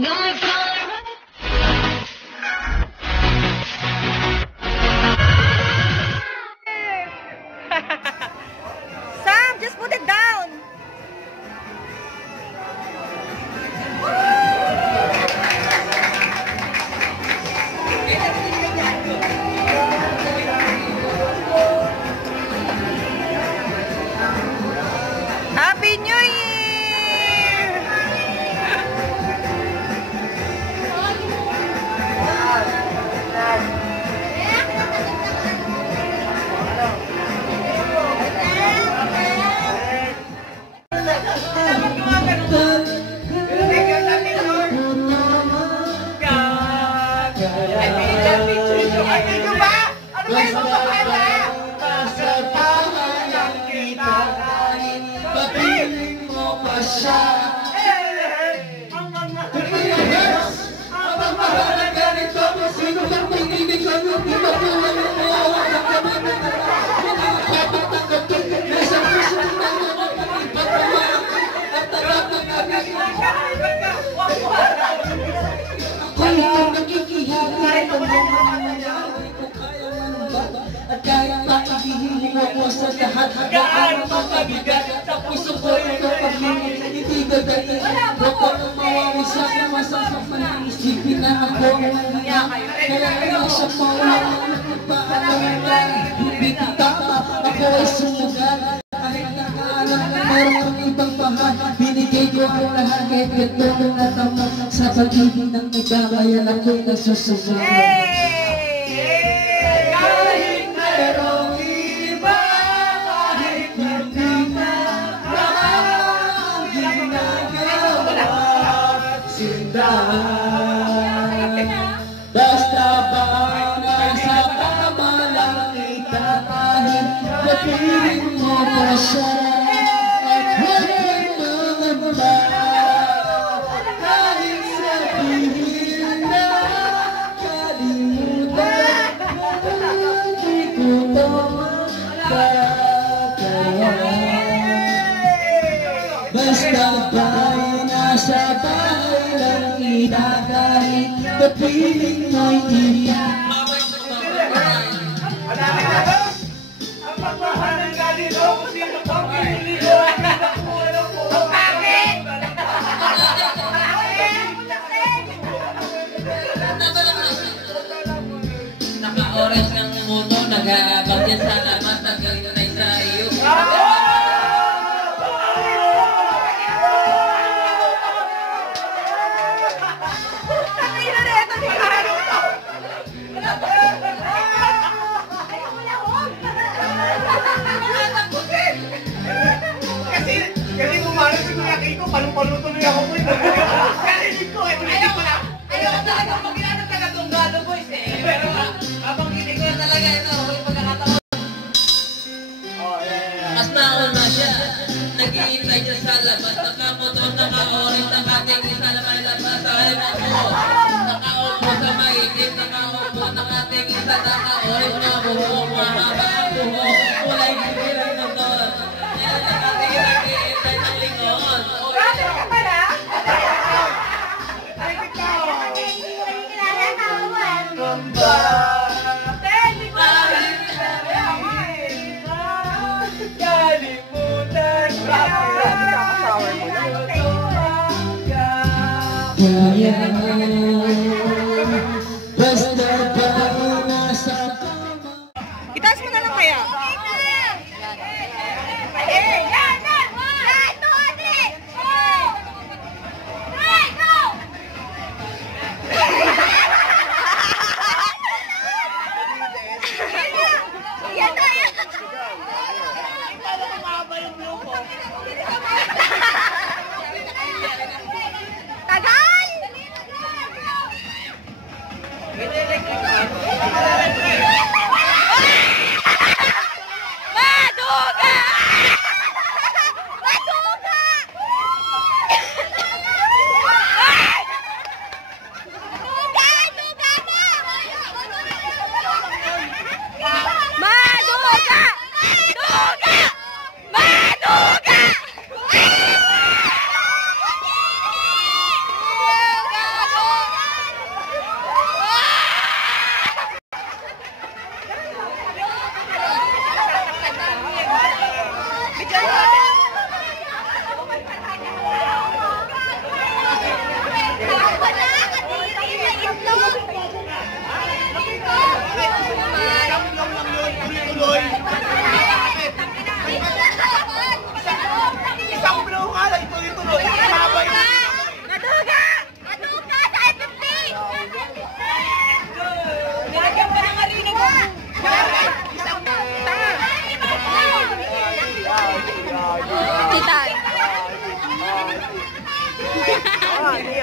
Sam, just put it down. Happy New Year! At kaya maibihin mo sa lahat gaano makabigat sa puso ko yung kapagingin. Hindi gagayin huwag ko nang mawawisa na masasama na isipin na ako ang nangyayari. Kaya nasa mawawala ng paalam. Hindi tama ako ay sumugal. Kahit nakaalam na meron ibang bahag, binigay ko ang lahat kahit ito nung natama. Sa pag-ibig ng nagbabayan ako'y nasusunod. Basta ba nasa tama lang itatahin, napiling mo pa siya at huwag mangamba. Kahit sabihin na kalimutan, hindi ko to makakaya. Basta ba'y nasa bahay lang itatahin, napiling mo'y iyan. Ang pagmahal ng galino, kung sino pang pinili mo, ang pangit! Naka-orange ng moto, nag-abagyan sa lamat, nag-galinay sa iyo. Kasi bumalas yung laki ko, palong-palong tuloy ako po ito. Kalilig ko, ito ko na. Ayaw ko talaga pag ginanong taga-tunggalo boys eh. Pero habang kinig ko na talaga ito, ako yung pagkakataon. Mas nauna siya, nag-iintay siya sa labas. Nakamotor, naka-orange, nakatingin sa labas sa helmet ko. Nakaupo sa maitim, nakaupo, nakatingin sa naka-orange, mabuhok, mahaba ang buhok. Kulay gibilang ng doon. Nakatingin, nag-iintay ng lingon. Brother ka pala? Basta ba nasa Itaas mo na lang kaya.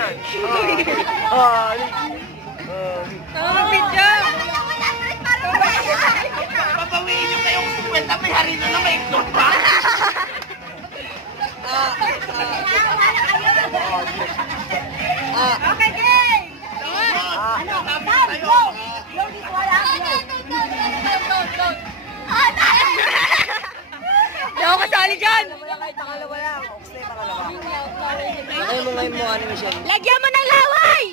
yan. Honey. Video. Papawiin nyo kayong 50, may harina na may itlog pa. Okay, game! Ano? Time, go! Go, dito wala. Hindi ako kasali dyan! Wala kahit pangalawa lang. Gusto yung pangalawa. Lagay mo ngayon mukha ni Michelle. Lagyan mo ng laway!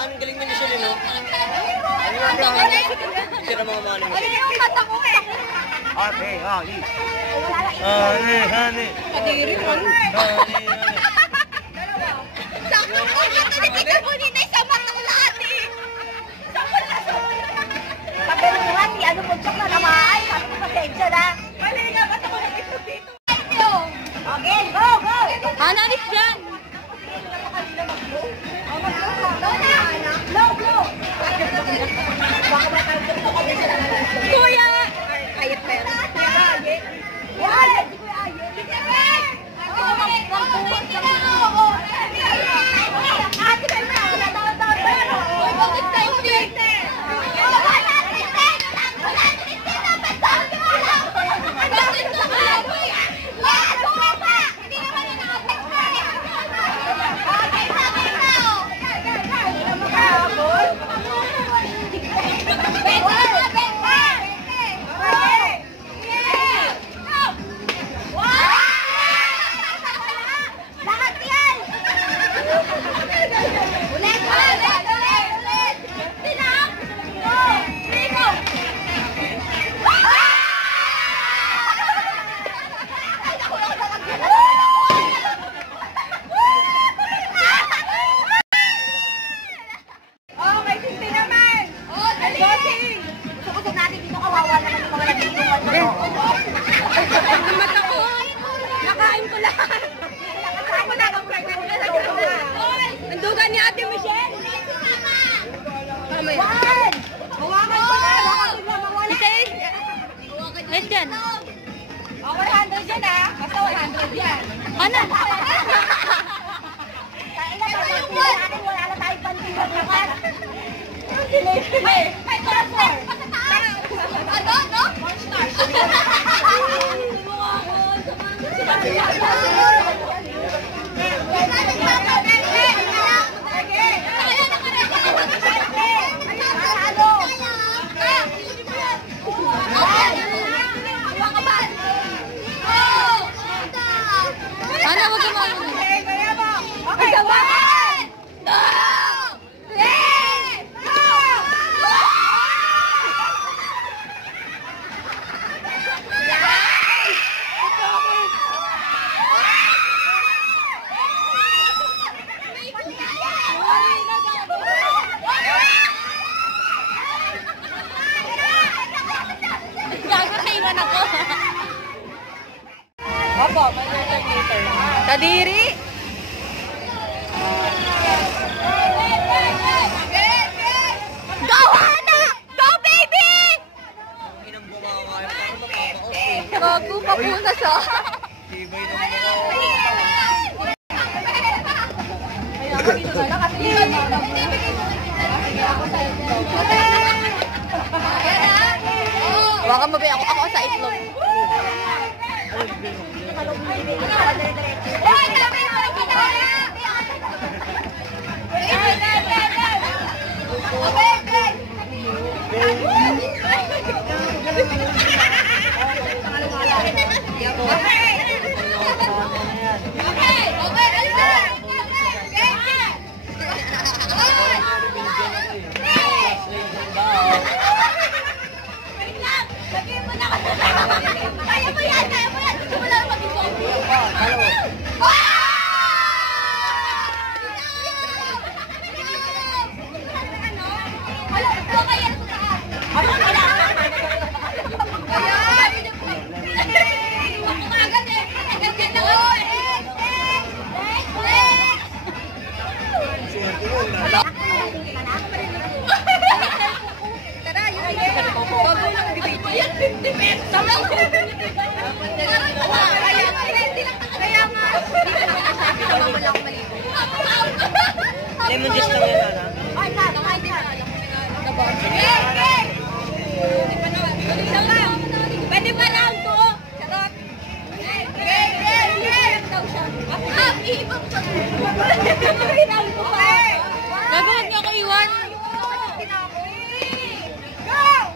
Ang galing ni Michelle, no? Tira mga mukha ni Michelle. Okay, honey. Honey, honey. Kadiri mo. Honey, honey. Sakto ko na ito ko ni Nay sa matulati. Sabi mo nga, ano po siya na namaay. Sabi ko pasensya na. Mali nga, ba't ako nag-ito dito? Okay, go, go! Hanalis dyan! Go, go! Kuya! Kayat pa yan. Yan! Nandugan ni Ate Michelle. One! Hawakan ko na. Baka bigla mawala. Let's dyan. 100 yan ah. Basta 100 yan. Ano? Wala na tayong pantiwan naman. May transfer. Ano? No? Ano mo gumamit? Okay, 1, 2, 3, 4. Opo, may meter. Kadiri! Go, Hana! Go, baby! Inang bumakain. Parang mapapakos eh. Gago, papunta sa... Tibay naman Baka mabay ako sa itlog. Okay. Wala akong maligo. Lemon juice lang yan, Ana. Ay, nakakain din. Sige, sige! Pwede ba lang to? Charot! Sige, sige, sige! Iibang sa Gagawin niyo ako iwan. Go!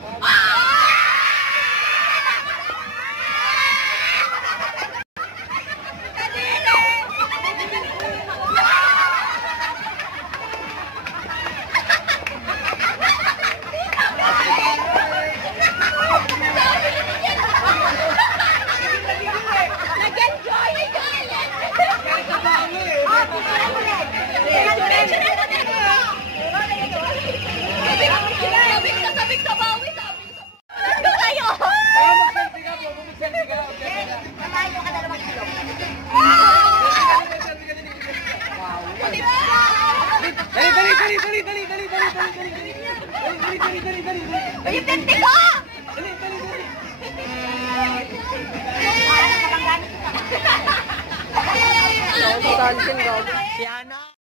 Yan na.